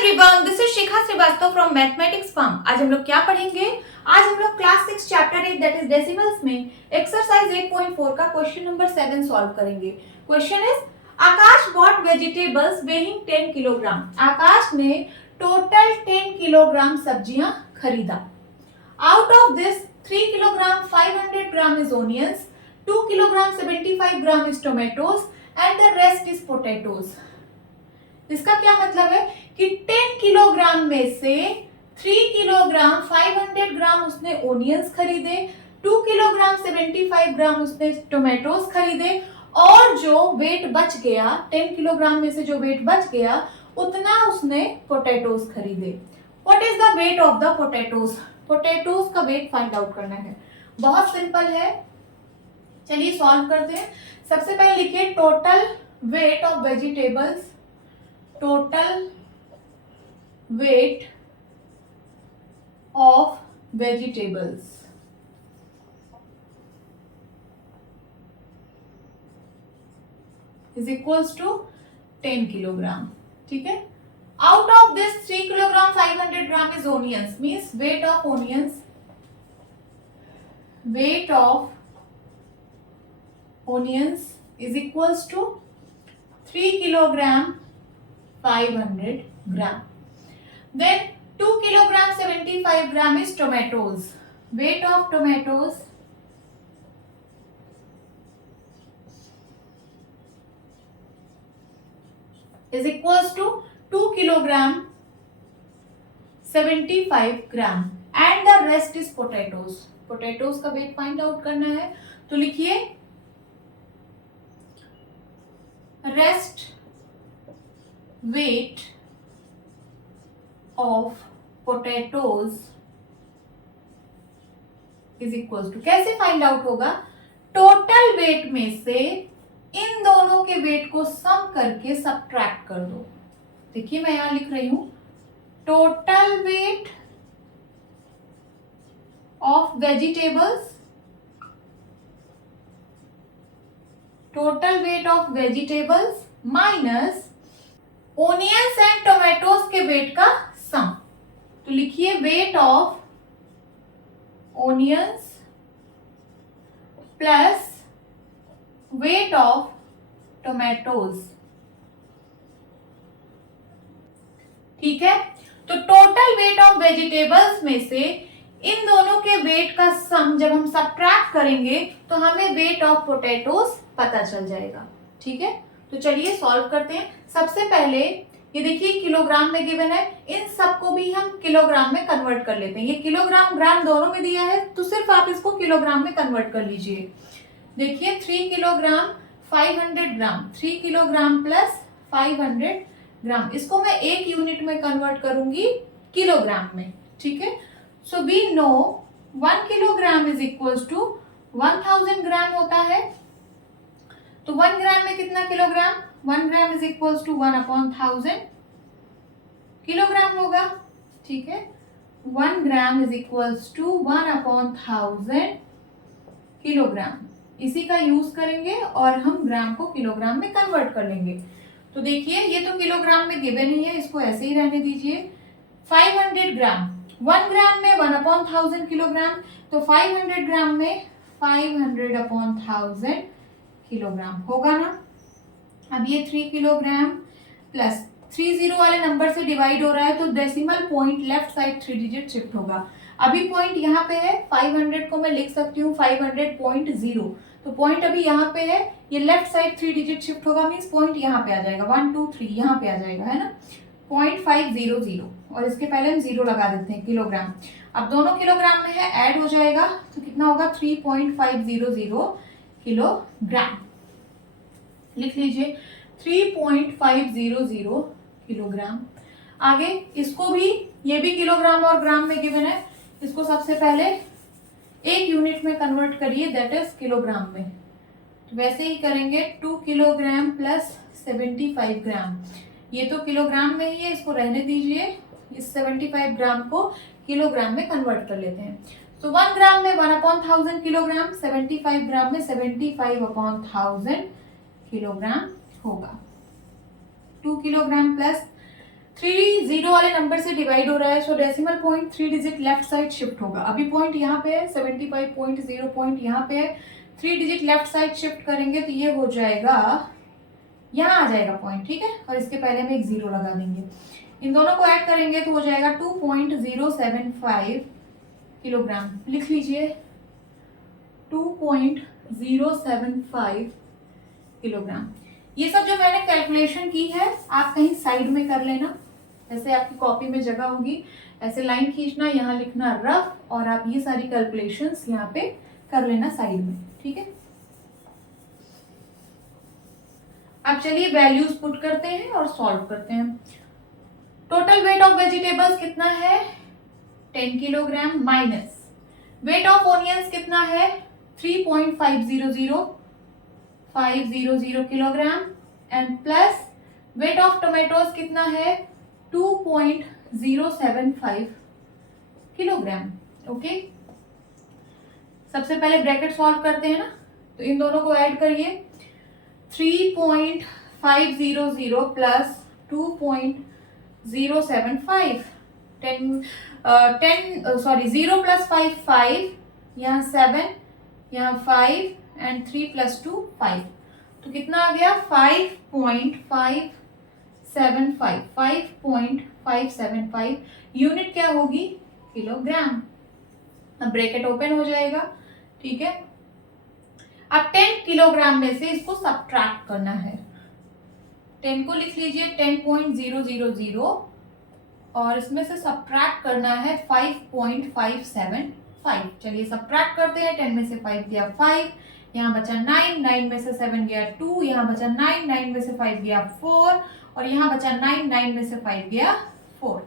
Everyone, this is Shikha Srivastava from mathematics form. आज हम लोग क्या पढ़ेंगे? आज हम लोग class 6 chapter 8 that is decimals में एक्सरसाइज 8.4 का क्वेश्चन नंबर 7 सॉल्व करेंगे। Question is Akash bought vegetables weighing 10 kilogram. Akash ने टोटल 10 किलोग्राम सब्जियां खरीदा। Out of this 3 kilogram 500 gram is onions, 2 kilogram 75 gram is tomatoes and the rest is potatoes. इसका क्या मतलब है कि 10 किलोग्राम में से 3 किलोग्राम 500 ग्राम उसने ओनियंस खरीदे, 2 किलोग्राम 75 ग्राम उसने टोमेटोज खरीदे और जो वेट बच गया 10 किलोग्राम में से जो वेट बच गया उतना उसने पोटैटोज खरीदे। What is the weight of the potatoes? Potatoes का वेट फाइंड आउट करना है। बहुत सिंपल है, चलिए सॉल्व करते हैं। सबसे पहले लिखिए total weight of vegetables, total weight of vegetables is equals to 10 kilogram. ठीक है। Out of this 3 kilogram 500 gram is onions, means weight of onions, weight of onions is equals to 3 kilogram 500 gram. Then 2 kilogram 75 gram is tomatoes. Weight of tomatoes is equals to 2 kilogram 75 gram and the rest is potatoes. Potatoes का weight find out करना है तो लिखिए rest weight of potatoes is equals to, कैसे find out होगा? Total weight में से इन दोनों के वेट को सम करके सबट्रैक्ट कर दो। देखिए मैं यहां लिख रही हूं total weight of vegetables, total weight of vegetables minus onions and tomatoes के वेट का सम। तो लिखिए weight of onions plus weight of tomatoes. ठीक है, तो टोटल वेट ऑफ वेजिटेबल्स में से इन दोनों के वेट का सम जब हम सबट्रैक्ट करेंगे तो हमें वेट ऑफ पोटैटोज पता चल जाएगा। ठीक है, तो चलिए सॉल्व करते हैं। सबसे पहले ये देखिए किलोग्राम में गिवन है, इन सबको भी हम किलोग्राम में कन्वर्ट कर लेते हैं। ये किलोग्राम ग्राम दोनों में दिया है तो सिर्फ आप इसको किलोग्राम में कन्वर्ट कर लीजिए। देखिए 3 किलोग्राम 500 ग्राम, 3 किलोग्राम प्लस 500 ग्राम, इसको मैं एक यूनिट में कन्वर्ट करूंगी किलोग्राम में। ठीक है, so we know 1 kilogram is equals to 1000 gram होता है। तो 1 ग्राम में कितना kilogram? 1 gram is equals to 1/1000 kilogram होगा। ठीक है, 1 gram is equals to 1/1000 kilogram. इसी का यूज करेंगे और हम ग्राम को किलोग्राम में कन्वर्ट कर लेंगे। तो देखिए ये तो किलोग्राम में गिवन ही है, इसको ऐसे ही रहने दीजिए। 500 ग्राम, 1 ग्राम में 1/1000 किलोग्राम, तो 500 ग्राम में 500/1000 किलोग्राम होगा ना। अब ये 3 किलोग्राम प्लस 30 वाले नंबर से डिवाइड हो रहा है तो decimal point left side 3 digit shift होगा। अभी पॉइंट यहाँ पे है, 500 को मैं लिख सकती हूँ 500.0, तो पॉइंट अभी यहाँ पे है, ये लेफ्ट साइड 3 डिजिट शिफ्ट होगा, मीन्स पॉइंट यहाँ पे आ जाएगा, 1 2 3 यहाँ पे आ जाएगा, है ना, 0.500 और इसके पहले हम 0 लगा देते हैं किलोग्राम। अब दोनों किलोग्राम में है, ऐड हो जाएगा तो कितना होगा 3.500 किलोग्राम। लिख लीजिए 3.500 किलोग्राम। आगे इसको भी, ये भी किलोग्राम और ग्राम में गिवन है, इसको सबसे पहले एक यूनिट में कन्वर्ट करिए, दैट इज किलोग्राम में। तो वैसे ही करेंगे 2 किलोग्राम प्लस 75 ग्राम, ये तो किलोग्राम में ही है, इसको रहने दीजिए। इस 75 ग्राम को किलोग्राम में कन्वर्ट कर लेते हैं। तो 1 ग्राम में 1/1000 किलोग्राम, 75 ग्राम में 75/1000 किलोग्राम होगा। 2 किलोग्राम प्लस 3 जीरो वाले नंबर से डिवाइड हो रहा है, सो decimal point 3 digit left side shift होगा। अभी पॉइंट यहाँ पे है 75.0, पॉइंट यहाँ पे है, 3 डिजिट लेफ्ट साइड शिफ्ट करेंगे तो ये हो जाएगा, यहाँ आ जाएगा पॉइंट, ठीक है। और इसके पहले में एक जीरो लगा देंगे। इन दोनों को ऐड करेंगे तो हो जाएगा 2.075 किलोग्राम। लिख लीजिए 2.075 किलोग्राम। ये सब जो मैंने कैलकुलेशन की है आप कहीं साइड में कर लेना, ऐसे आपकी कॉपी में जगह होगी, ऐसे लाइन खींचना, यहाँ लिखना रफ, और आप ये सारी कैलकुलेशंस यहाँ पे कर लेना साइड में, ठीक है। अब चलिए वैल्यूज पुट करते हैं और सॉल्व करते हैं। टोटल वेट ऑफ वेजिटेबल्स कितना है 10 kilogram, minus weight of onions कितना है 3.500 kilogram, and plus weight of tomatoes कितना है 2.075 किलोग्राम। ओके, सबसे पहले ब्रैकेट सॉल्व करते हैं ना, तो इन दोनों को ऐड करिए, 3.500 प्लस 2.075, 0 प्लस 5 5, यहाँ 7, यहाँ 5 एंड 3 प्लस 2 5, तो कितना आ गया 5.575 यूनिट क्या होगी किलोग्राम। अब ब्रैकेट ओपन हो जाएगा, ठीक है। अब 10 किलोग्राम में से इसको सब्ट्रैक्ट करना है, 10 को लिख लीजिए 10.000 और इसमें से सब्ट्रैक्ट करना है 5.575। चलिए सब्ट्रैक्ट करते हैं, 10 में से 5 गया 5, यहाँ बचा 9, 9 में से 7 गया 2, यहाँ बचा 9, 9 में से 5 गया 4, और यहाँ बचा 9, 9 में से 5 गया 4।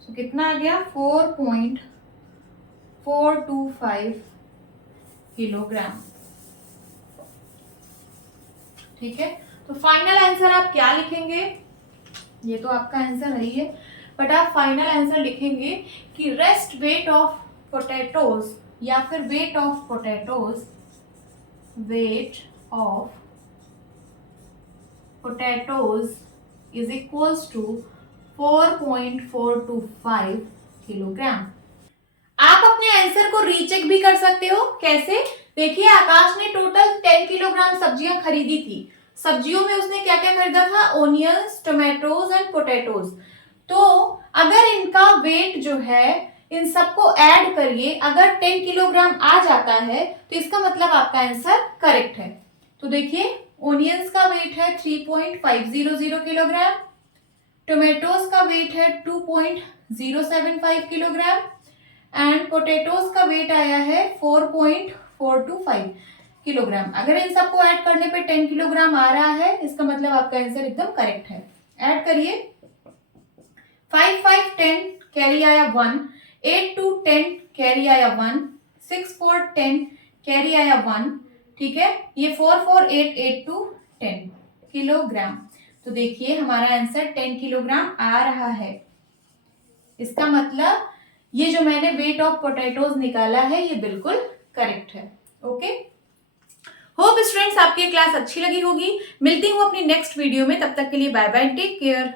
तो कितना आ गया 4.425 किलोग्राम, ठीक है। तो फाइनल आंसर आप क्या लिखेंगे, ये तो आपका आंसर है ही है, बट आप फाइनल आंसर लिखेंगे कि रेस्ट वेट ऑफ पोटैटोज, या फिर weight of potatoes, weight of potatoes is equals to 4.425 kilogram. आप अपने आंसर को रीचेक भी कर सकते हो। कैसे? देखिए, आकाश ने टोटल 10 किलोग्राम सब्जियां खरीदी थी। सब्जियों में उसने क्या क्या खरीदा था, ओनियंस, टोमेटोज एंड पोटैटोज। तो अगर इनका वेट जो है, इन सबको ऐड करिए, अगर 10 किलोग्राम आ जाता है तो इसका मतलब आपका आंसर करेक्ट है। तो देखिए, ओनियंस का वेट है 3.500 किलोग्राम, टोमेटोज का वेट है 2.075 किलोग्राम एंड पोटैटोज का वेट आया है 4.425 किलोग्राम। अगर इन सबको ऐड करने पे 10 किलोग्राम आ रहा है, इसका मतलब आपका आंसर एकदम करेक्ट है। ऐड करिए, 5 5 10 कैरी आया 1, 8 2 10 कैरी आया 1, 6 4 10 कैरी आया 1, ठीक है। ये 4 4 8 8 2 10 किलोग्राम। तो देखिए हमारा आंसर 10 किलोग्राम आ रहा है। इसका मतलब ये जो मैंने वेट ऑफ पोटैटोज निकाला है ये बिल्कुल करेक्ट है। ओके, होप स्टूडेंट्स आपकी क्लास अच्छी लगी होगी। मिलती हूँ अपनी नेक्स्ट वीडियो में, तब तक के लिए बाय बाय, टेक केयर।